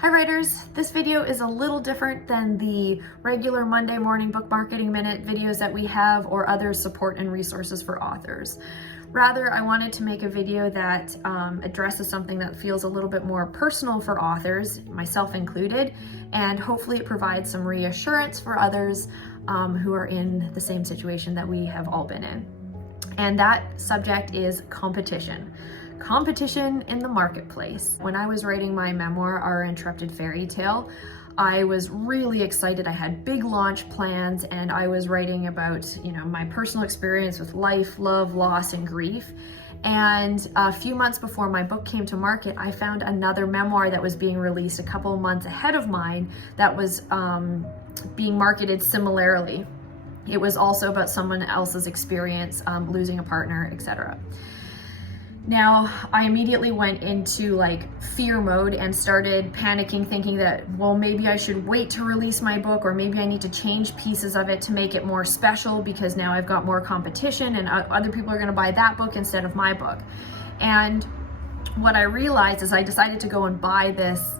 Hi writers, this video is a little different than the regular Monday morning book marketing minute videos that we have or other support and resources for authors. Rather, I wanted to make a video that addresses something that feels a little bit more personal for authors, myself included, and hopefully it provides some reassurance for others who are in the same situation that we have all been in. And that subject is competition. Competition in the marketplace. When I was writing my memoir, Our Interrupted Fairy Tale, I was really excited. I had big launch plans and I was writing about, my personal experience with life, love, loss, and grief. And a few months before my book came to market, I found another memoir that was being released a couple of months ahead of mine that was being marketed similarly. It was also about someone else's experience losing a partner, etc. Now, I immediately went into fear mode and started panicking, thinking that, well, maybe I should wait to release my book, or maybe I need to change pieces of it to make it more special because now I've got more competition and other people are going to buy that book instead of my book. And what I realized is I decided to go and buy this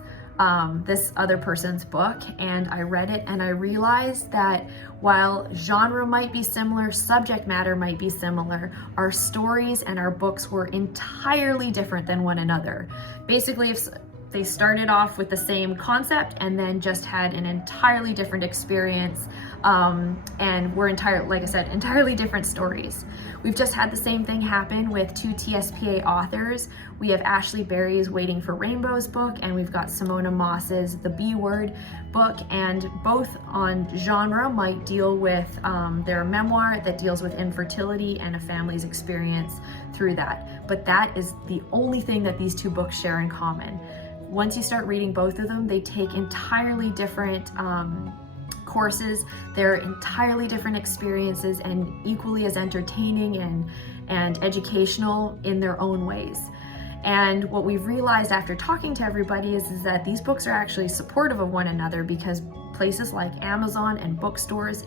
other person's book, and I read it and I realized that while genre might be similar, subject matter might be similar, our stories and our books were entirely different than one another. Basically, if they started off with the same concept and then just had an entirely different experience and were entirely different stories. We've just had the same thing happen with two TSPA authors. We have Ashley Berry's Waiting for Rainbow's book, and we've got Simona Moss's The B Word book, and both on genre might deal with their memoir that deals with infertility and a family's experience through that. But that is the only thing that these two books share in common. Once you start reading both of them, they take entirely different courses. They're entirely different experiences and equally as entertaining and educational in their own ways. And what we've realized after talking to everybody is that these books are actually supportive of one another, because places like Amazon and bookstores,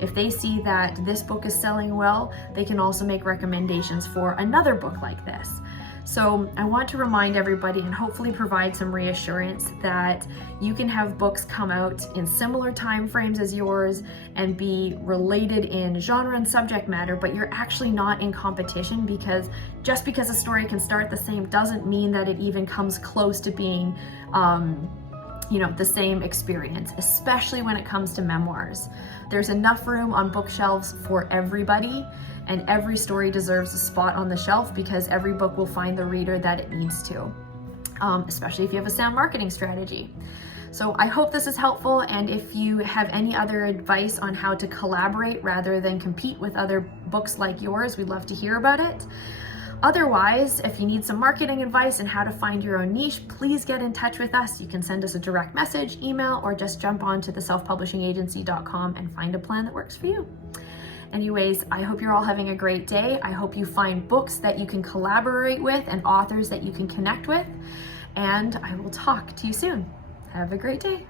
if they see that this book is selling well, they can also make recommendations for another book like this. So I want to remind everybody and hopefully provide some reassurance that you can have books come out in similar time frames as yours and be related in genre and subject matter, but you're actually not in competition, because just because a story can start the same doesn't mean that it even comes close to being the same experience, especially when it comes to memoirs. There's enough room on bookshelves for everybody, and every story deserves a spot on the shelf, because every book will find the reader that it needs to, especially if you have a sound marketing strategy. So I hope this is helpful, and if you have any other advice on how to collaborate rather than compete with other books like yours, we'd love to hear about it. Otherwise, if you need some marketing advice and how to find your own niche, please get in touch with us. You can send us a direct message, email, or just jump on to theselfpublishingagency.com and find a plan that works for you. Anyways, I hope you're all having a great day. I hope you find books that you can collaborate with and authors that you can connect with. And I will talk to you soon. Have a great day.